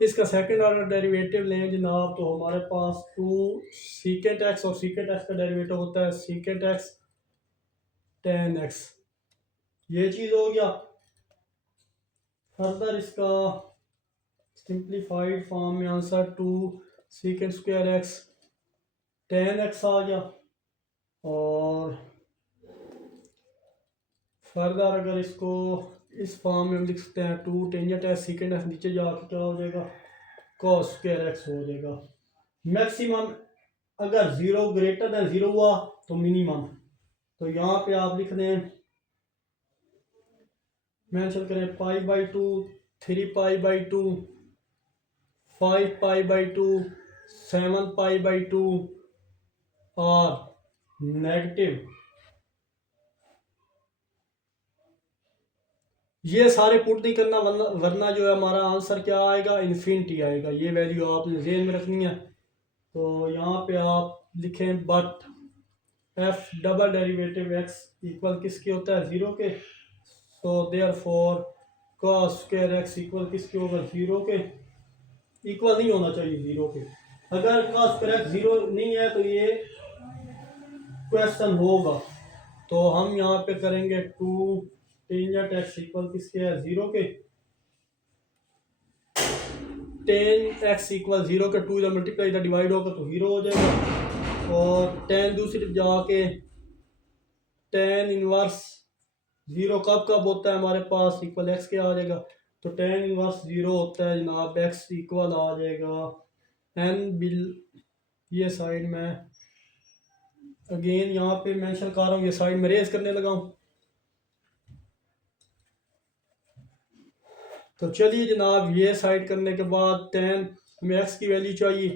इसका सेकंड ऑर्डर डेरिवेटिव लें जनाब तो हमारे पास टू सीकेंट एक्स और सीकेंट एक्स का डेरिवेटिव होता है सीकेंट एक्स टेन एक्स। ये चीज़ हो गया। फर्दर इसका सिंप्लीफाइड फॉर्म में answer two secant square x tan x आ गया। और फर्दर अगर इसको इस फॉर्म में हम लिख सकते हैं two tangent x secant x, नीचे जाकर क्या हो जाएगा कॉस स्क्वायर एक्स हो जाएगा। मैक्सिमम अगर ज़ीरो ग्रेटर दैन ज़ीरो हुआ तो मिनिमम, तो यहाँ पे आप लिख दें मेंशन करें पाई by to, 3 pi by to, 5 pi by to, 7 pi by to और नेगेटिव। ये सारे पुट नहीं करना वरना जो है हमारा आंसर क्या आएगा इन्फिनिटी आएगा। ये वैल्यू आपने ज़हन में रखनी है। तो यहाँ पे आप लिखें but F double derivative x equal किसके होता है ज़ीरो के। So therefore cos square x equal किसके होगा ज़ीरो के। इक्वल नहीं होना चाहिए ज़ीरो के। अगर कॉस स्क्वायर एक्स ज़ीरो नहीं है तो ये क्वेश्चन होगा। तो हम यहाँ पे करेंगे टू टेंजेंट एक्स इक्वल किसके है ज़ीरो के। टेन एक्स इक्वल ज़ीरो के, टू इधर मल्टीप्लाई इधर डिवाइड होगा तो ज़ीरो हो जाएगा। और टेन दूसरी तरफ जाके टेन इनवर्स ज़ीरो कब कब होता है हमारे पास इक्वल एक्स के आ जाएगा। तो टेन इनवर्स ज़ीरो होता है जनाब एक्स इक्वल आ जाएगा एन बिल। ये साइड में अगेन यहाँ पे मेंशन कर रहा हूँ, ये साइड में रेज करने लगा हूँ। तो चलिए जनाब ये साइड करने के बाद टेन हमें एक्स की वैल्यू चाहिए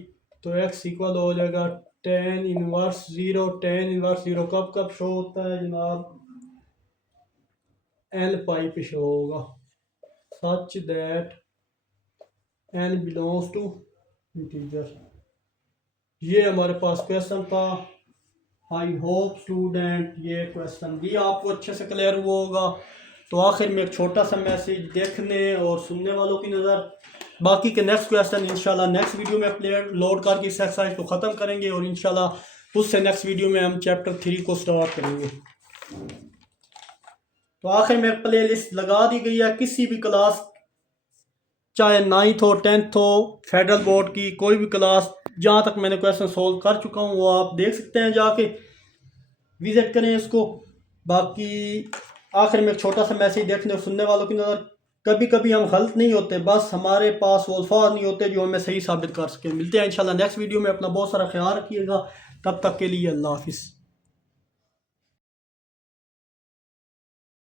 तो एक्स इक्वल हो जाएगा tan inverse zero. Tan inverse zero कब कब शो होता है जनाब एल पाई पे शो होगा such that n belongs to integer. ये हमारे पास क्वेश्चन था। आई होप स्टूडेंट ये क्वेश्चन भी आपको अच्छे से क्लियर हुआ होगा। तो आखिर में एक छोटा सा मैसेज देखने और सुनने वालों की नज़र, बाकी के नेक्स्ट क्वेश्चन इंशाल्लाह नेक्स्ट वीडियो में प्लेयर लोड करके इस एक्सरसाइज को ख़त्म करेंगे और इंशाल्लाह उससे नेक्स्ट वीडियो में हम चैप्टर 3 को स्टार्ट करेंगे। तो आखिर में प्ले लिस्ट लगा दी गई है, किसी भी क्लास चाहे 9th हो 10th हो फेडरल बोर्ड की कोई भी क्लास जहाँ तक मैंने क्वेश्चन सोल्व कर चुका हूँ वो आप देख सकते हैं, जाके विज़िट करें इसको। बाकी आखिर में एक छोटा सा मैसेज देखने और सुनने वालों की नज़र, कभी कभी हम गलत नहीं होते, बस हमारे पास वो अल्फाज नहीं होते जो हमें सही साबित कर सकें। मिलते हैं इंशाल्लाह नेक्स्ट वीडियो में। अपना बहुत सारा ख्याल रखिएगा, तब तक के लिए अल्लाह हाफिज़।